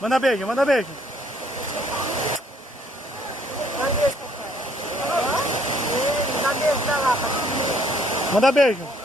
Manda beijo, manda beijo. Dá beijo, papai. Dá beijo pra lá, papai. Manda beijo.